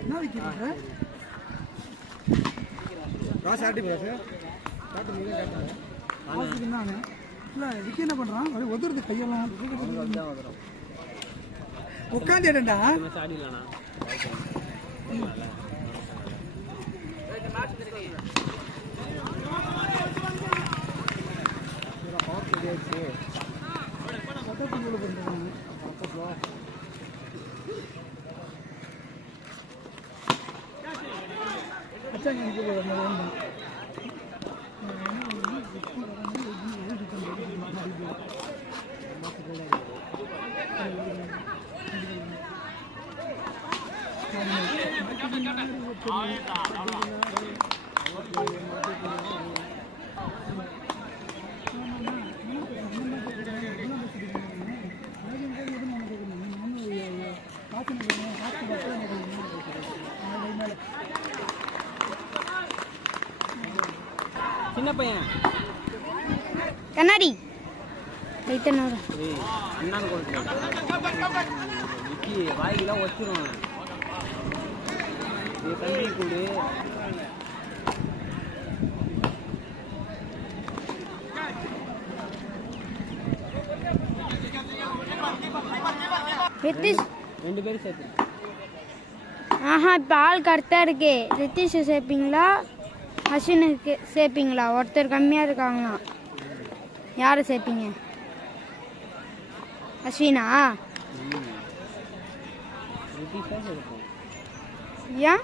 என்ன விற்கிறீங்க? காசு ஆட்டி போயா காட்டு மீன் காட்டுங்க. காசுக்கு நான் இல்லை விற்க என்ன பண்ணுறான்? அப்படி ஒதுறது கையெல்லாம் உட்காந்து எடுண்டா. சின்ன பையன் கண்ணாடி வாய்க்கெல்லாம் வச்சிருவான் கல்வி கூடு ரெண்டு பேரும் சேர்த்து. ஆஹா இப்போ ஆள் கரெக்டாக இருக்கே. ரித்திஷ் சேர்ப்பீங்களா அஸ்வினுக்கு சேர்ப்பீங்களா? ஒருத்தர் கம்மியாக இருக்காங்களா. யாரை சேர்ப்பீங்க? அஸ்வினா? ஏன்?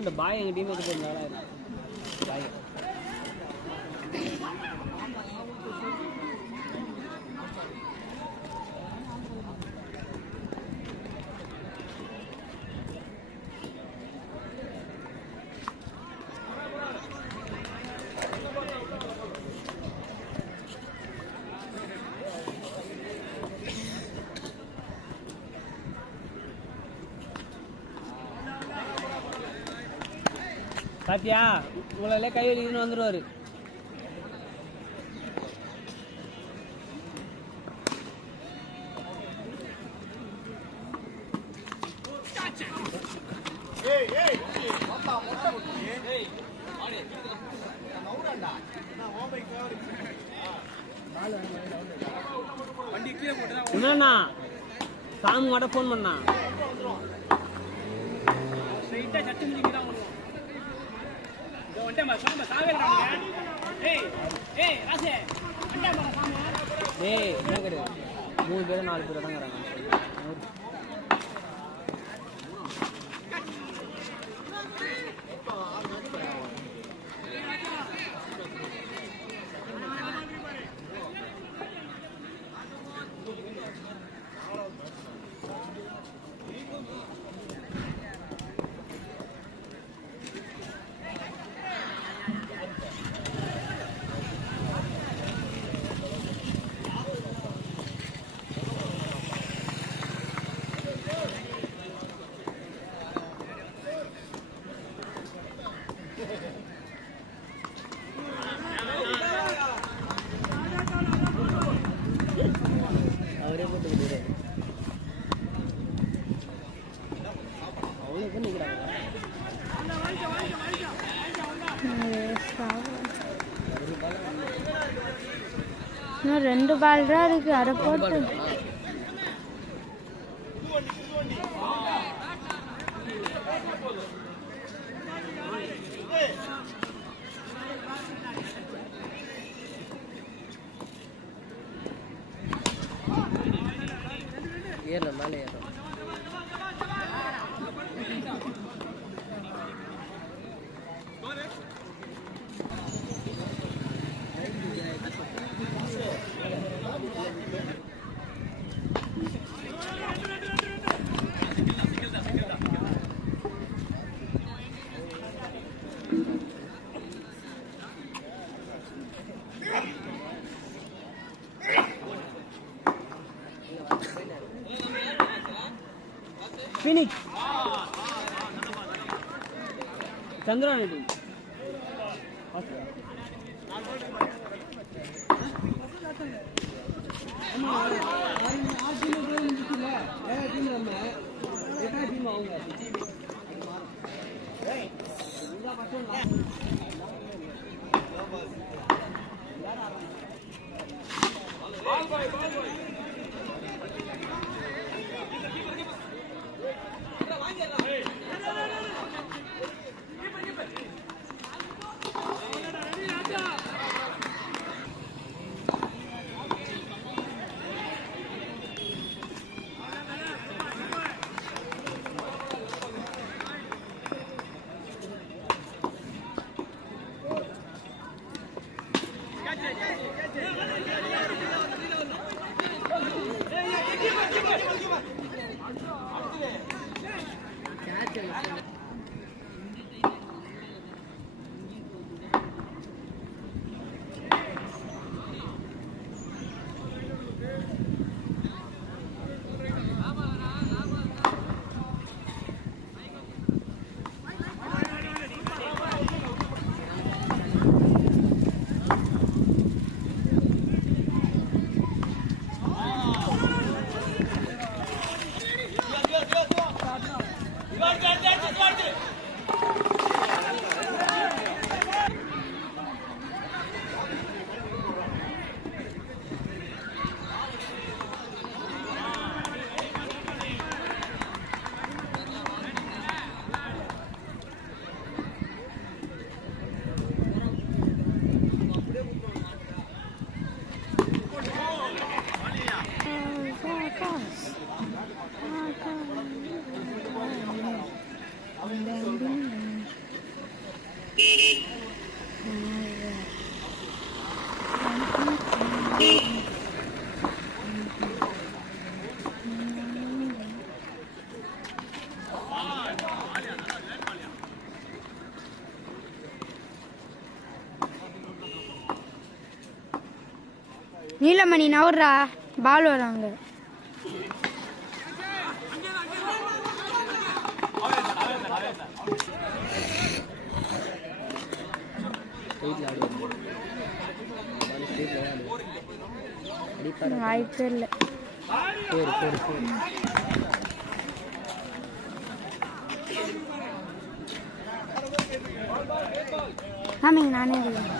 அந்த பாய் எங்கள் டீம் எடுத்ததுனால பாய் பாத்தியா உங்களை கை வலிக்குன்னு வந்துடுவாரு. என்னண்ணா சாமி மாட்ட ஃபோன் பண்ணா என்ன கிடையாது. 3 பேரும் 4 பேர் தாங்கிறாங்க. இன்னும் 2 பால் தான் இருக்கு. அரை போட்டு ஏறல மேலே ஏறும். Phoenix. Chandra Nadu. நீலமணி நவுறா பால் வராங்க. வாய்ப்பே இல்லை. ஆமாங்க நானே இருக்கேன்.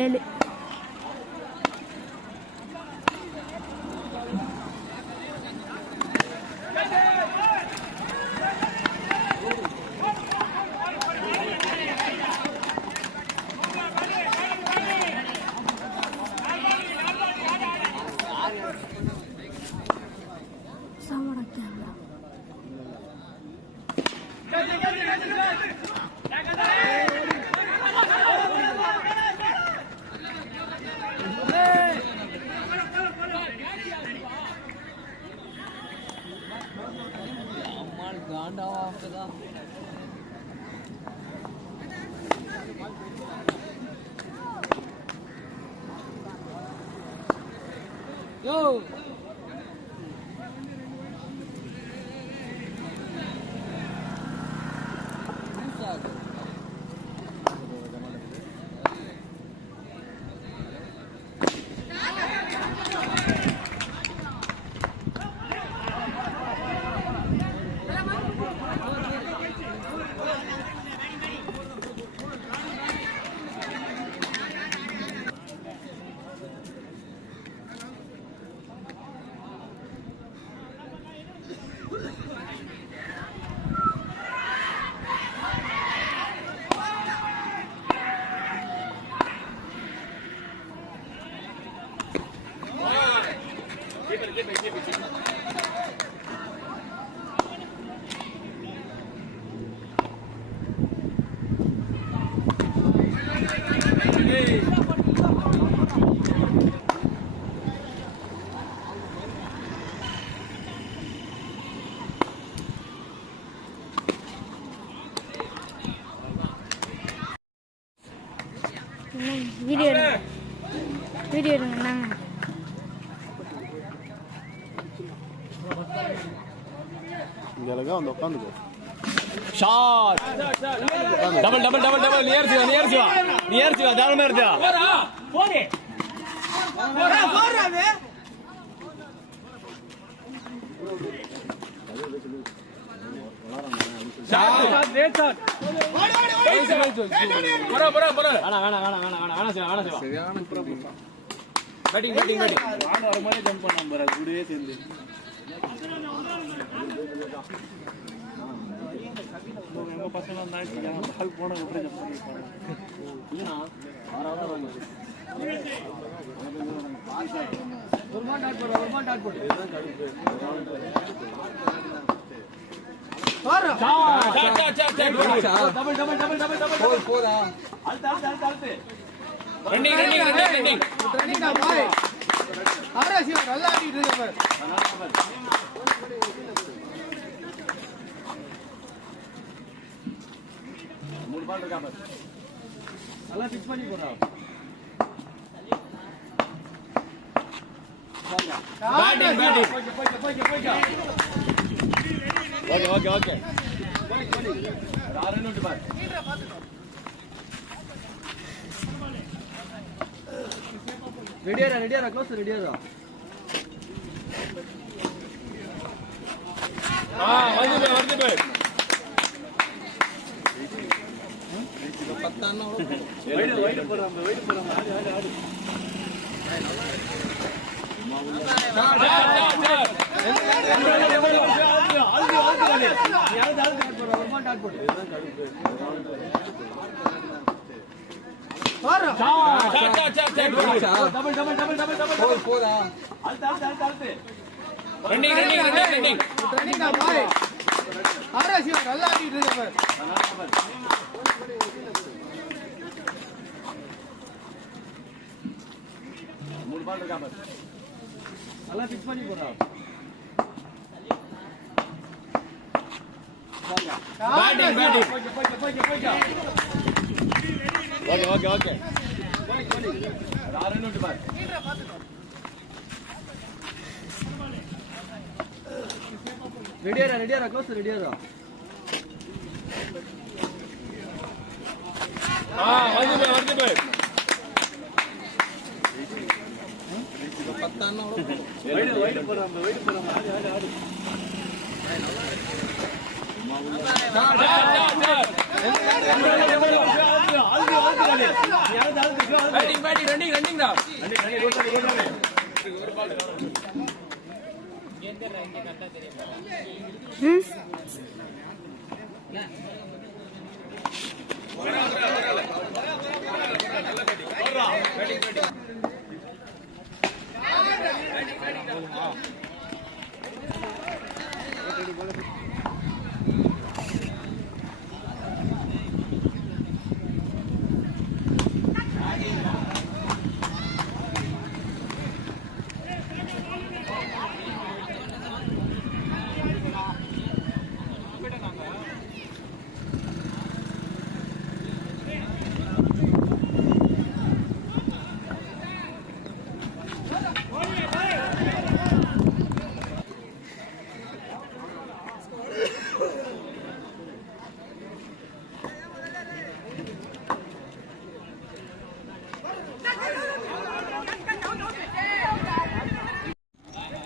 ஏழு காண்டாவா அப்படிதான். யோ வீடியோ எடுங்க. இங்க அழகா வந்து உட்காந்துக்கோ. Shot double double double double near Siva தாராளமா இருந்தியா போடு போறானே ஷாட் ரேட் ஷாட் போடா வேணா சிவா சரியான பேட்டிங் ஆடு வர மாதிரி ஜம்ப் பண்ணாம பாரு கூடவே சேர்ந்து. நம்ம பசங்க தான் பால் போன விட்டு ஜம்ப் பண்ணிருப்பாங்க. இல்லனா ஒரு மான் டாட் போடு பாரு டபுள் போடா அழுத்து ரன்னிங் டா பாய் ஆரசியா நல்லா ஆடிட்டு இருக்க பாரு. மூணு பால் இருக்கா பாரு நல்லா ஃபிக்ஸ் பண்ணி போடா. பேட்டிங் ஓகே ஆறு நோட்டு பாரு ரெடியாரா க்ளோஸ் ரெடியாரா. வருது பாரு வெயிட் போறாங்க ஆடு போடா ரன்னிங் டா பாய் ஆரசியா நல்லா ஆடிட்டு இருக்க பாரு. மூணு பால் இருக்கா பாரு நல்லா ஃபிக்ஸ் பண்ணி போடா. பேட்டிங் ஓகே ஆறு நோட்டு பாரு ரெடியாரா க்ளோஸ் ரெடியாரா. வருது பாரு வெயிட் போறாங்க ஆடு பேட்டிங் ரன்னிங் டா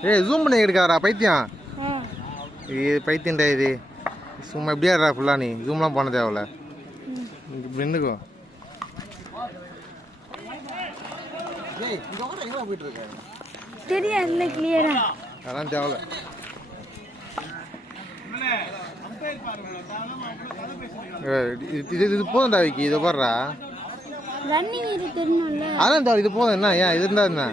ஏய் ஜூம் பண்ணி எடுக்காதடா பைத்தியம். இது பைத்தியம்டா இது. சும்மா இப்படியே இருடா ஃபுல்லாக நீ ஜூம்லாம் பண்ண தேவையில்ல. இப்படி இருந்துக்கோ. தெரியாது கிளியரா. அதெல்லாம் தேவையில்ல. இது போதும்டா விக்கி. இதை பாடுறா ரன்னிங் இது தெரியணும்ல. அதான் தேவை. இது போதும். என்ன ஏன் இது இருந்தா என்ன?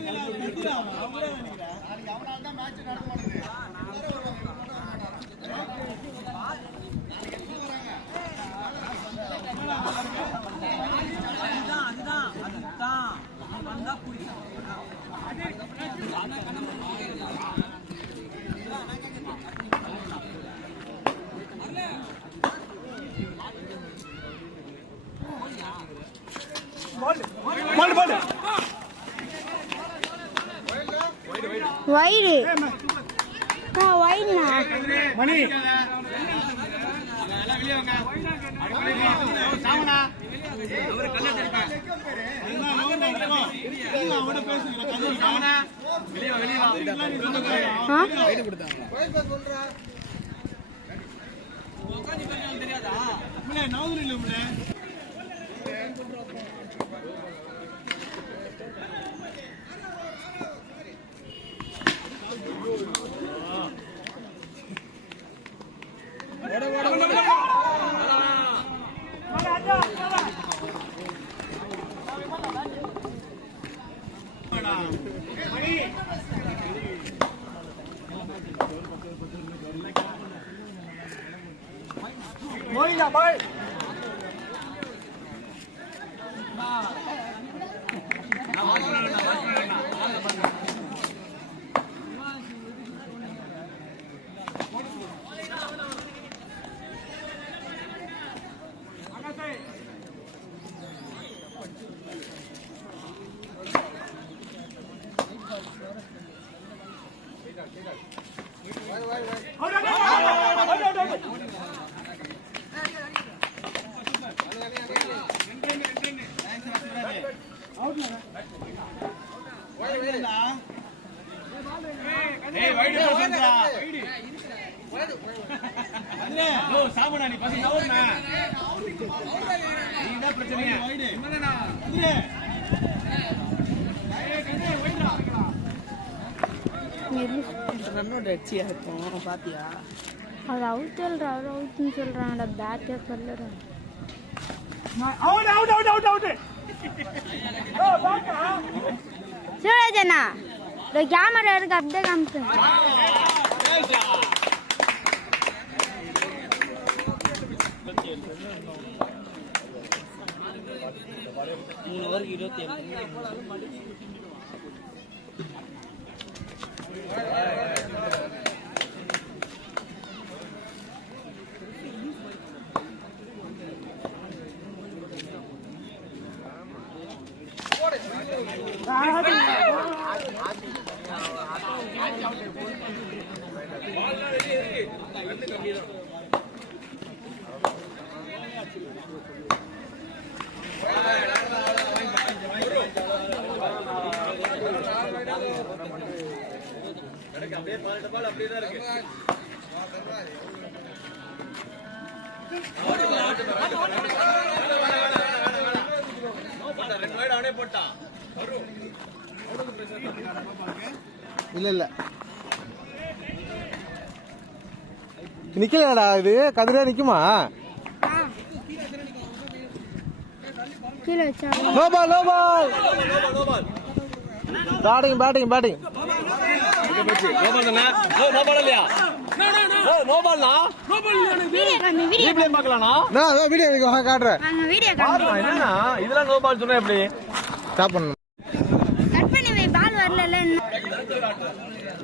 வைடு வைடுனா மணி பாத்தியா அது அவுட்னு சொல்றாங்கடா. பேட்டே சொல்லற சிவராஜனா இந்த கேமரா இருக்கு அப்படியே காமிச்சு. இல்ல இல்ல நிக்கலடா. இது கதிரா நிக்குமா? கீழே வச்சா no ball no ball. Batting batting batting. No ball தானே? நோ பால் இல்லையா? நோ பால்னா? வீடியோ ப்ளே பார்க்கலாம்னா? நான் வீடியோ எடுக்க காட்றேன். வீடியோ பாருங்க என்னன்னா இதெல்லாம் நோ பால் சொன்னா எப்படி? ஸ்டாப் பண்ணு. கட் பண்ணி வை. பால் வரல.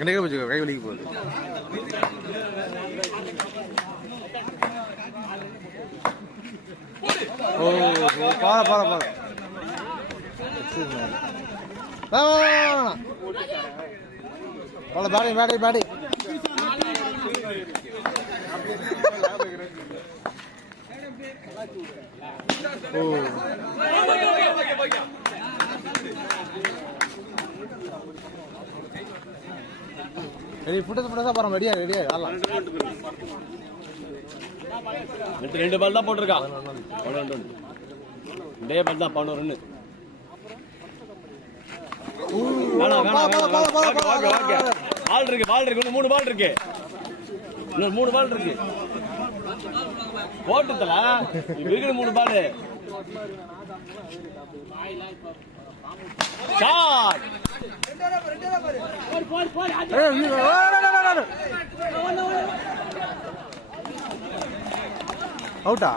எங்க போச்சு? கை வலிக்கு போகுது. ஓ பார பார பார. பால பேட்டிங் பேட்டிங் பேட்டிங். ஓ ரெடி புட்டஸ் போறோம். ரெடியா ஆலாம். 2 பால் தான் போட்டிருக்கான். 11 டே பால் தான் 11 ரன். பால் இருக்கு இன்னும் 3 பால் இருக்கு. இன்னும் 3 பால் இருக்கு. போட்டுதல இருக்கு 3 பால். ஷாட். அவுட்டா?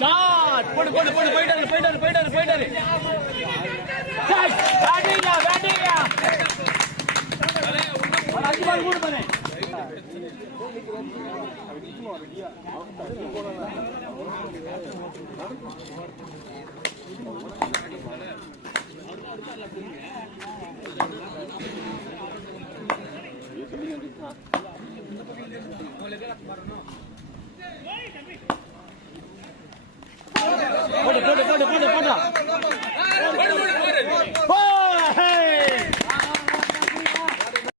ஷாட். போடு போயிட்டாரு. பேட்டிங்கா. அஞ்சு பால் மூணு பண்ணு. போடு